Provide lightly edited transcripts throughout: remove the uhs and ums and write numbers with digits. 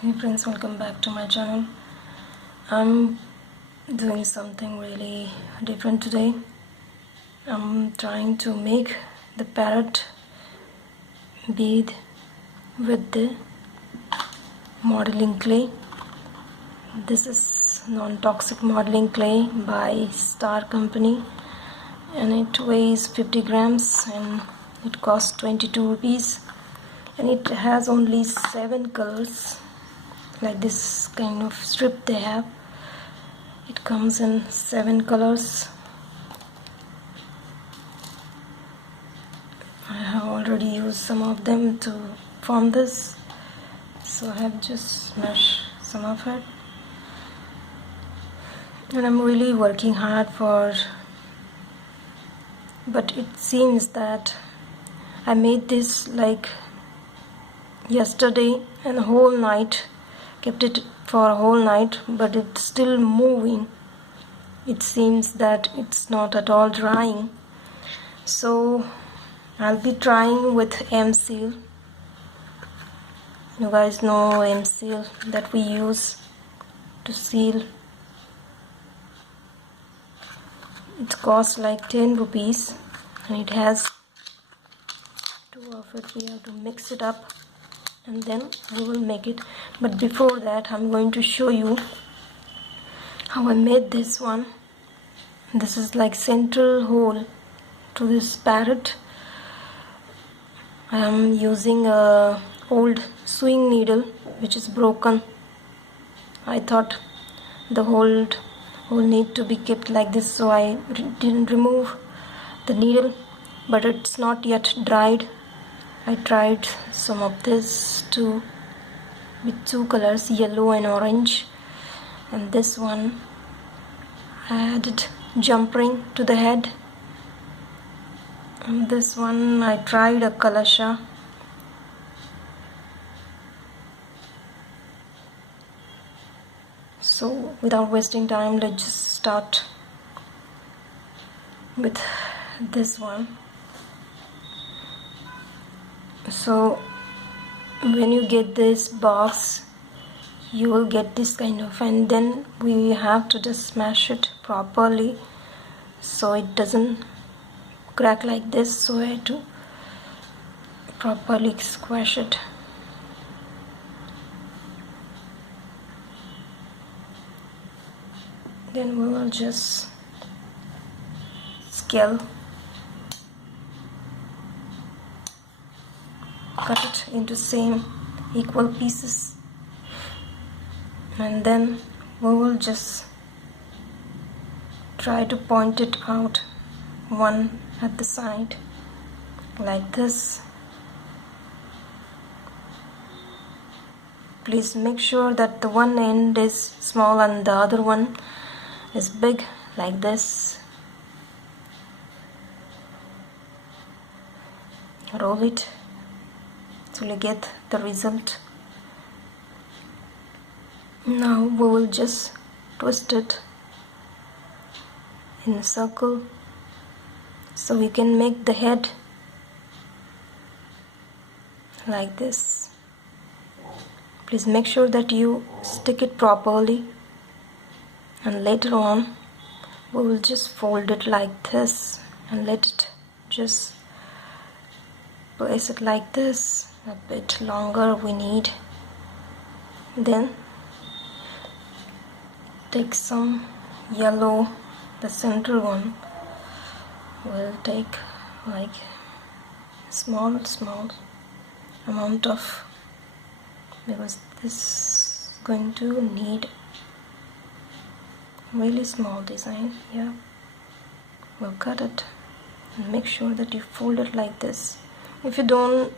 Hey friends, welcome back to my channel. I'm doing something really different today. I'm trying to make the parrot bead with the modeling clay. This is non-toxic modeling clay by Star Company and it weighs 50 grams and it costs 22 rupees and it has only 7 colors. Like this kind of strip they have, it comes in 7 colors. I have already used some of them to form this, so I have just smashed some of it, and I'm really working hard but it seems that I made this like yesterday and whole night, kept it for a whole night, but it's still moving. It seems that it's not at all drying, so I'll be trying with M-seal. You guys know M-seal that we use to seal. It costs like 10 rupees and it has 2 of it. We have to mix it up and then we will make it. But before that, I'm going to show you how I made this one. This is like central hole to this parrot. I am using a old sewing needle which is broken. I thought the hole need to be kept like this, so I didn't remove the needle, but it's not yet dried. I tried some of this too with 2 colors, yellow and orange, and this one I added jump ring to the head, and this one I tried a kalasha. So without wasting time, let's just start with this one. So when you get this box, you will get this kind of, and then we have to just smash it properly so it doesn't crack like this. So I have to properly squash it. Then we will just scale, cut it into same equal pieces, and then we will just try to point it out one at the side like this. Please make sure that the one end is small and the other one is big, like this. Roll it till you get the result. Now we will just twist it in a circle so we can make the head like this. Please make sure that you stick it properly, and later on we will just fold it like this and let it just place it like this. A bit longer we need. Then take some yellow, the center one. We'll take like small amount of, because this is going to need really small design. Yeah, we'll cut it and make sure that you fold it like this. If you don't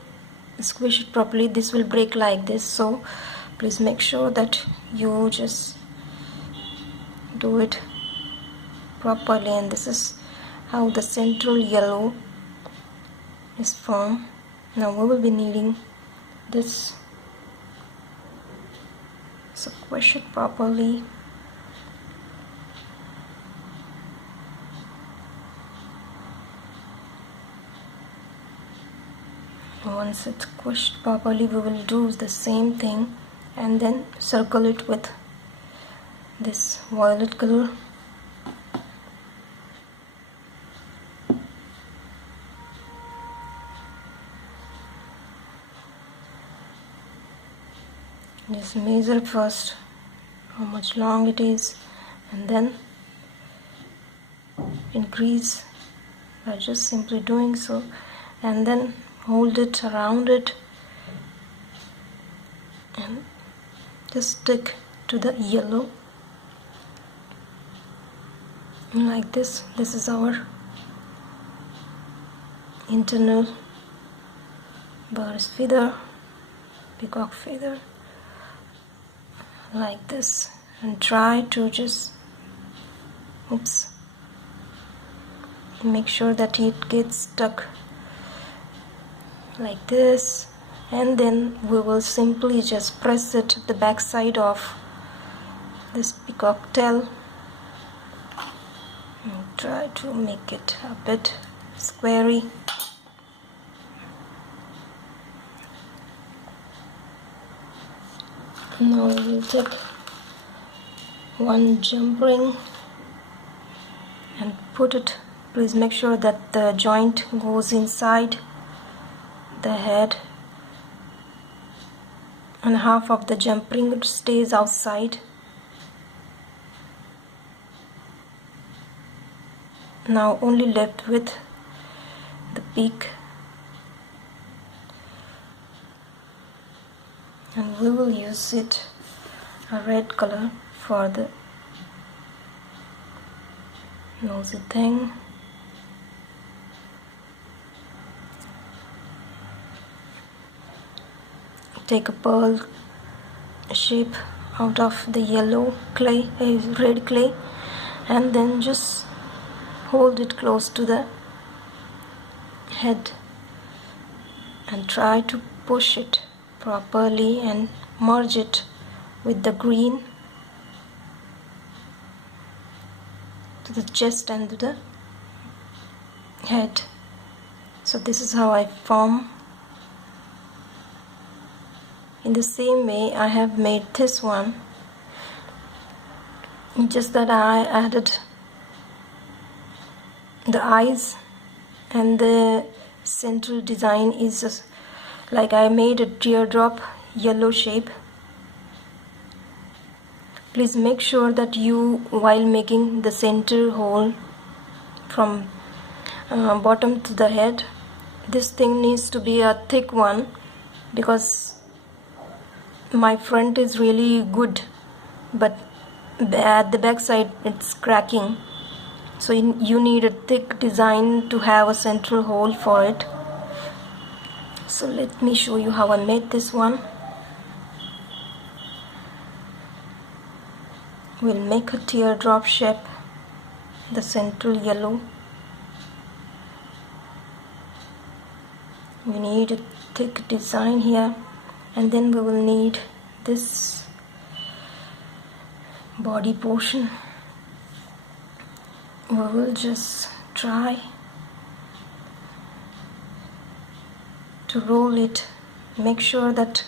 squish it properly, this will break like this, so please make sure that you just do it properly. And this is how the central yellow is formed. Now we will be needing this, so squish it properly. Once it's squished properly, we will do the same thing and then circle it with this violet color. Just measure first how much long it is, and then increase by just simply doing so, and then hold it around it and just stick to the yellow like this. This is our internal bird's feather, peacock feather, like this. And try to just make sure that it gets stuck like this, and then we will simply just press it the back side of this peacock tail and try to make it a bit squarey. Now we will take one jump ring and put it. Please make sure that the joint goes inside the head and half of the jump ring stays outside. Now only left with the beak, and we will use it a red color for the nosy thing. Take a pearl shape out of the yellow clay, red clay, and then just hold it close to the head and try to push it properly and merge it with the green to the chest and to the head. So this is how I form. In the same way I have made this one, just that I added the eyes, and the central design is just like I made a teardrop yellow shape. Please make sure that you, while making the center hole from bottom to the head, this thing needs to be a thick one, because my front is really good but at the back side it's cracking, so you need a thick design to have a central hole for it. So let me show you how I made this one. We'll make a teardrop shape, the central yellow. We need a thick design here, and then we will need this body portion. We will just try to roll it. Make sure that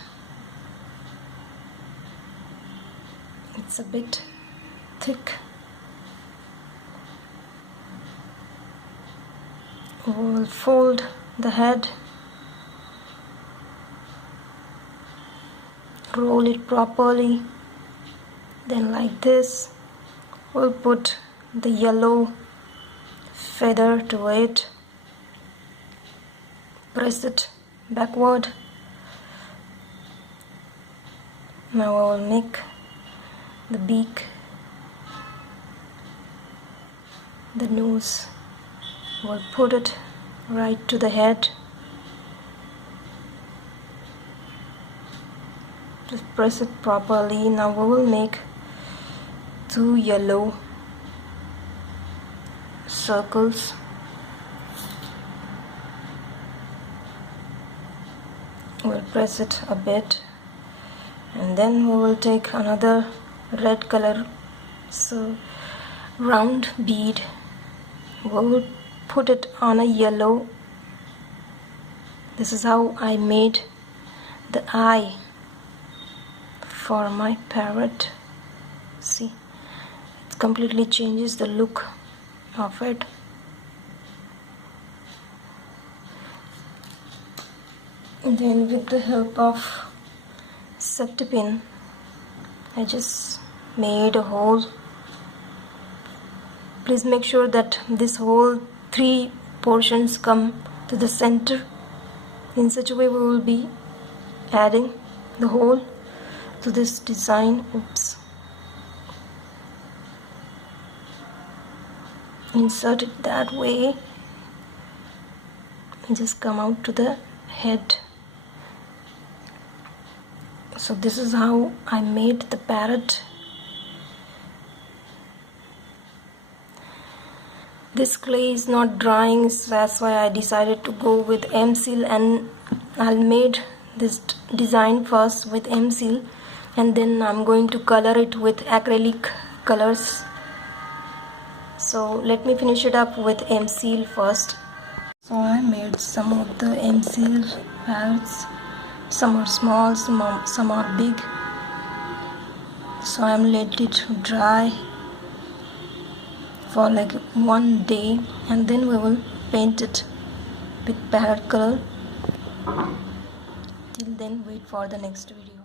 it's a bit thick. We will fold the head, roll it properly, then like this we'll put the yellow feather to it, press it backward. Now I will make the beak, the nose. We'll put it right to the head. Just press it properly. Now we will make 2 yellow circles. We'll press it a bit, and then we will take another red color, so round bead. We'll put it on a yellow. This is how I made the eye for my parrot. See, it completely changes the look of it. And then with the help of safety pin, I just made a hole. Please make sure that this whole 3 portions come to the center. In such a way we will be adding the hole to this design. Oops. Insert it that way and just come out to the head. So this is how I made the parrot. This clay is not drying, so that's why I decided to go with M-Seal, and I made this design first with M-Seal and then I'm going to color it with acrylic colors. So let me finish it up with M-Seal first. So I made some of the M-Seal parrots. Some are small, some are big. So I'm let it dry for like 1 day and then we will paint it with parrot color. Till then, wait for the next video.